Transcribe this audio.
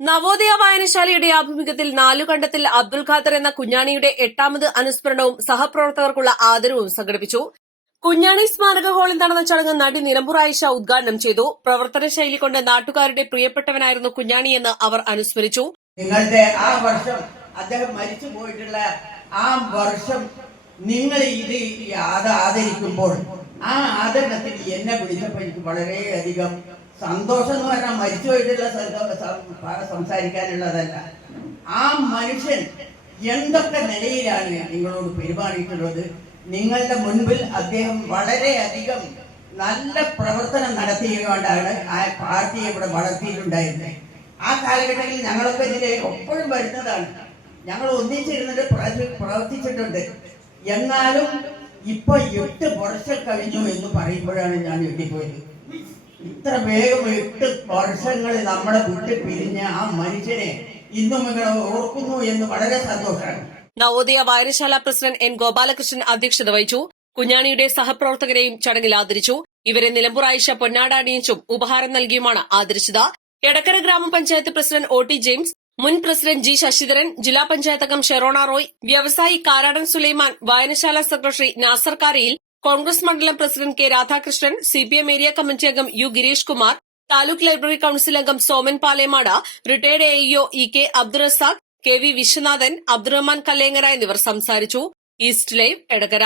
നവോദയ വായനശാലയുടെ ആഭിമുഖ്യത്തിൽ നാലുകണ്ടത്തിൽ അബ്ദുൽ ഖാദർ എന്ന കുഞ്ഞാണിയുടെ 8ാമത് അനുസ്മരണവും സഹപ്രവർത്തകർക്കുള്ള ആദരവും സംഘടിപ്പിച്ചു. കുഞ്ഞാണി സ്മാരക ഹാളിൽ നടന്ന ചടങ്ങ് നടി നിലമ്പൂർ ആയിഷ ഉദ്ഘാടനം ചെയ്തു. പ്രവർത്തന ശൈലി കൊണ്ട് നാട്ടുകാരുടെ പ്രിയപ്പെട്ടവനായിരുന്നു കുഞ്ഞാണിയെന്ന് അവർ അനുസ്മരിച്ചു. നിങ്ങളുടെ ആ വർഷം അദ്ദേഹം മരിച്ചു പോയിട്ടുള്ള ആ വർഷം നിങ്ങൾ ഇത് ആദരിക്കുമ്പോൾ ആ ആദരണത്തിൽ എന്നെ വിളിച്ചപ്പോൾ എനിക്ക് വളരെയധികം സന്തോഷം എന്ന് പറഞ്ഞാൽ മരിച്ചു പോയിട്ടുള്ള സംസാരിക്കാനുള്ളതല്ല. ആ മനുഷ്യൻ എന്തൊക്കെ നിലയിലാണ് നിങ്ങളോട് പെരുമാറിയിട്ടുള്ളത്. നിങ്ങളുടെ മുൻപിൽ അദ്ദേഹം വളരെയധികം നല്ല പ്രവർത്തനം നടത്തിയതുകൊണ്ടാണ് ആ പാർട്ടിയെ ഇവിടെ വളർത്തിയിട്ടുണ്ടായിരുന്നത്. ആ കാലഘട്ടത്തിൽ ഞങ്ങളൊക്കെ ഇതിലെ എപ്പോഴും വരുന്നതാണ്. ഞങ്ങൾ ഒന്നിച്ചിരുന്നിട്ട് പ്രവർത്തിച്ചിട്ടുണ്ട്. എന്നാലും ഇപ്പൊ 8 വർഷം കഴിഞ്ഞു എന്ന് പറയുമ്പോഴാണ് ഞാൻ എത്തിപ്പോയത്. ഇത്ര വേഗം 8 വർഷങ്ങൾ നമ്മളെ വിട്ട് പിരിഞ്ഞ ആ മനുഷ്യനെ ഇന്നും നിങ്ങൾ ഓർക്കുന്നു എന്ന് വളരെ സന്തോഷമാണ്. നവോദയ വായനശാല പ്രസിഡന്റ് എൻ ഗോപാലകൃഷ്ണൻ അധ്യക്ഷത വഹിച്ചു. കുഞ്ഞാണിയുടെ സഹപ്രവർത്തകരെയും ചടങ്ങിൽ ആദരിച്ചു. ഇവരെ നിലമ്പൂർ ആയിഷ പൊന്നാട അണിയിച്ചും ഉപഹാരം നൽകിയുമാണ് ആദരിച്ചത്. എടക്കര ഗ്രാമപഞ്ചായത്ത് പ്രസിഡന്റ് ഒ ടി ജെയിംസ്, മുൻ പ്രസിഡന്റ് ജി ശശിധരൻ, ജില്ലാ പഞ്ചായത്ത് അംഗം ഷെറോണ റോയ്, വ്യവസായി കാരാടൻ സുലൈമാൻ, വായനശാല സെക്രട്ടറി നാസർ കാരയിൽ, കോൺഗ്രസ് മണ്ഡലം president K Radhakrishnan, CPM area committee അംഗം U Girish Kumar, taluk library council അംഗം Soman Palemad, retired AEO E K Abdul Razak, K V Viswanathan, Abdurahman Kallengara എന്നിവർ സംസാരിച്ചു. East live Edakkara.